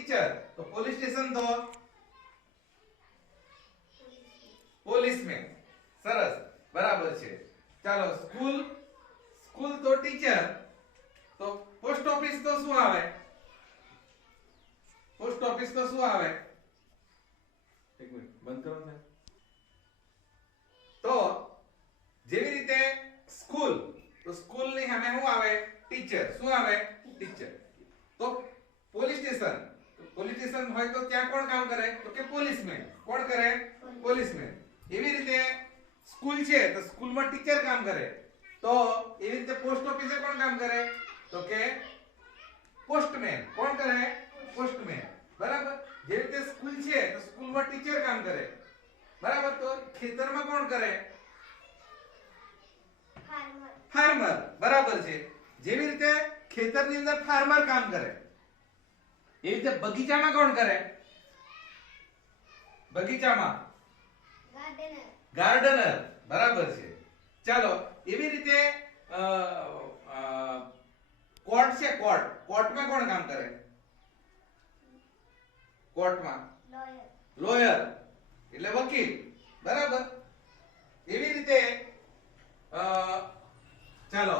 Teacher તો police station તો policeman સરસ બરાબર છે ચાલો સ્કૂલ સ્કૂલ તો ટીચર તો પોસ્ટ ઓફિસ તો શું આવે? પોસ્ટ ઓફિસ તો શું આવે? પોલીસ સ્ટેશન હોય તો ત્યાં કોણ કામ કરે? તો કે પોલીસમેન. કોણ કરે? પોલીસમેન. એવી રીતે સ્કૂલ છે તો સ્કૂલમાં ટીચર કામ કરે. તો એવી રીતે પોસ્ટ ઓફિસે કોણ કામ કરે? તો કે પોસ્ટમેન. કોણ કરે? પોસ્ટમેન. બરાબર? જે રીતે સ્કૂલ છે તો સ્કૂલમાં ટીચર કામ કરે. બરાબર? તો ખેતરમાં કોણ કરે? ફાર્મર. બરાબર છે. જેવી રીતે ખેતરની અંદર ફાર્મર કામ કરે. એવી રીતે બગીચામાં કોણ કરે? બગીચામાં? ગાર્ડનર. બરાબર છે. ચાલો, એવી રીતે કોર્ટ છે કોર્ટ કોર્ટમાં કોણ કામ કરે? કોર્ટમાં લોયર. એટલે વકીલ. બરાબર. એવી રીતે ચાલો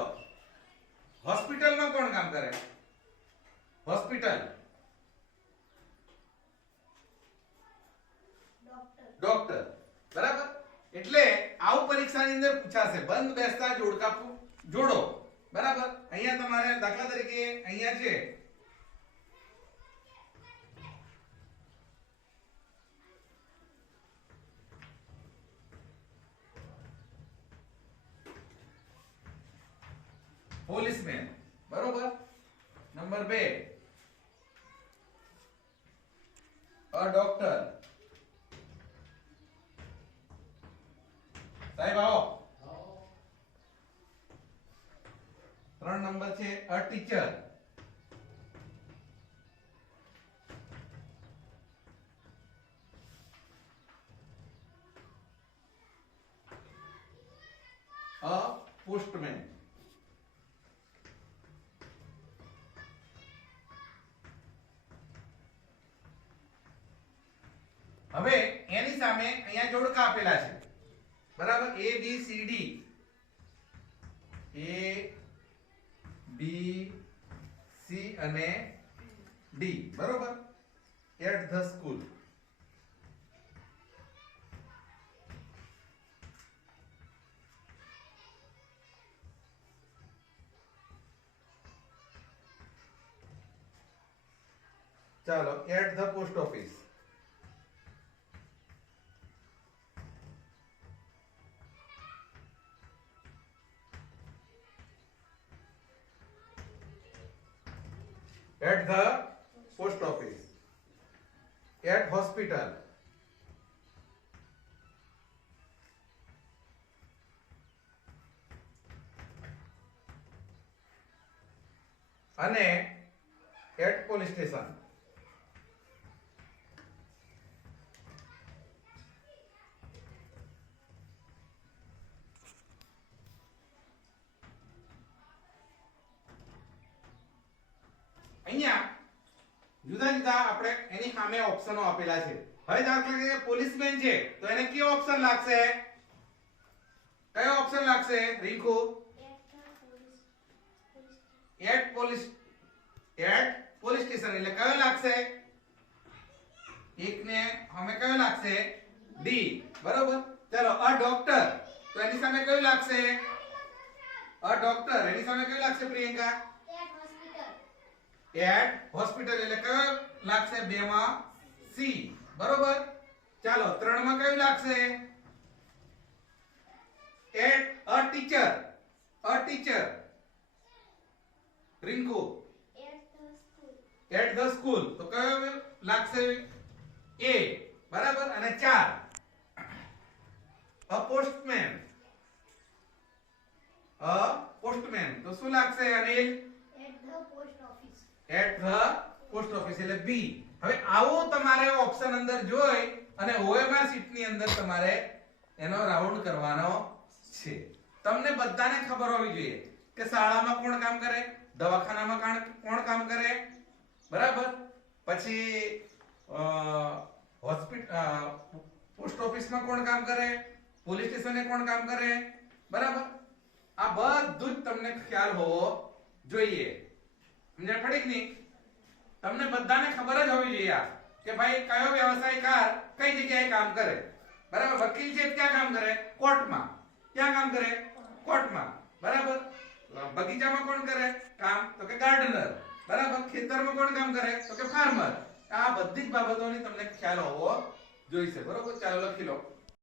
હોસ્પિટલમાં કોણ કામ કરે હોસ્પિટલ ડોક્ટર બરાબર? એટલે આવું પરીક્ષાની અંદર પૂછાશે. બંધ, બેસતા જોડકા જોડો. બરાબર? અહીંયા તમારે દાખલા તરીકે અહીંયા છે. પોલીસમેન. બરોબર? નંબર બે. A doctor. સાહેબ આવો. ત્રણ નંબર છે, અ ટીચર. A postman. હવે એની સામે અહીંયા જોડકા આપેલા છે. A B C D A B C અને ડી બરોબર? એટ ધ સ્કૂલ ચાલો at the post office at the post office at hospital અને એટ પોલીસ station અહીંયા જુદા જુદા આપણે એની સામે ઓપ્શનો આપેલા છે. હવે દાખલા તરીકે પોલીસમેન છે, તો એને કયો ઓપ્શન લાગશે? કયો ઓપ્શન લાગશે? Rinku at police at police station એટલે કયો લાગશે? એક ને અમે કયો લાગશે? ડી બરોબર? ચલો અ ડોક્ટર તો એની સામે કયો લાગશે? અ ડોક્ટર એની સામે કયો લાગશે, પ્રિયંકા? એટ હોસ્પિટલ એટલે કયો લાગશે? બે માં સી. બરોબર? ચાલો, ત્રણમાં કયું લાગશે? At a teacher. A teacher. Rinku. At the school. તો કયો લાગશે? એ. બરાબર? અને ચાર. A postman. A postman. તો શું લાગશે? Anil? At the post office એટલે બી હવે આવો તમારે ઓપ્શન અંદર જોઈ અને ઓએમઆર શીટની અંદર તમારે એનો રાઉન્ડ કરવાનો છે. તમને બધાને ખબર હોવી જોઈએ કે શાળામાં કોણ કામ કરે? દવાખાનામાં કાણ- કામ કરે? બરાબર? પછી હોસ્પિટલ પોસ્ટ ઓફિસમાં કોણ કામ કરે? પોલીસ સ્ટેશને કોણ કામ કરે? બરાબર? આ બધું જ તમને ખ્યાલ હોવો જોઈએ. સમજણ પડી કે નહીં? તમને બધાને ખબર જ હોવી જોઈએ કે ભાઈ કયો વ્યવસાયકાર કઈ જગ્યાએ કામ કરે. બરાબર? વકીલ છે ક્યાં કામ કરે. કોર્ટમાં. ક્યાં કામ કરે. કોર્ટમાં. બરાબર? બગીચામાં કોણ કરે? કામ તો કે ગાર્ડનર બરાબર? ખેતરમાં કોણ કામ કરે? તો કે ફાર્મર આ બધી જ બાબતોની તમને ખ્યાલ હોવો જોઈશે બરોબર? ચાલો, લખી લો.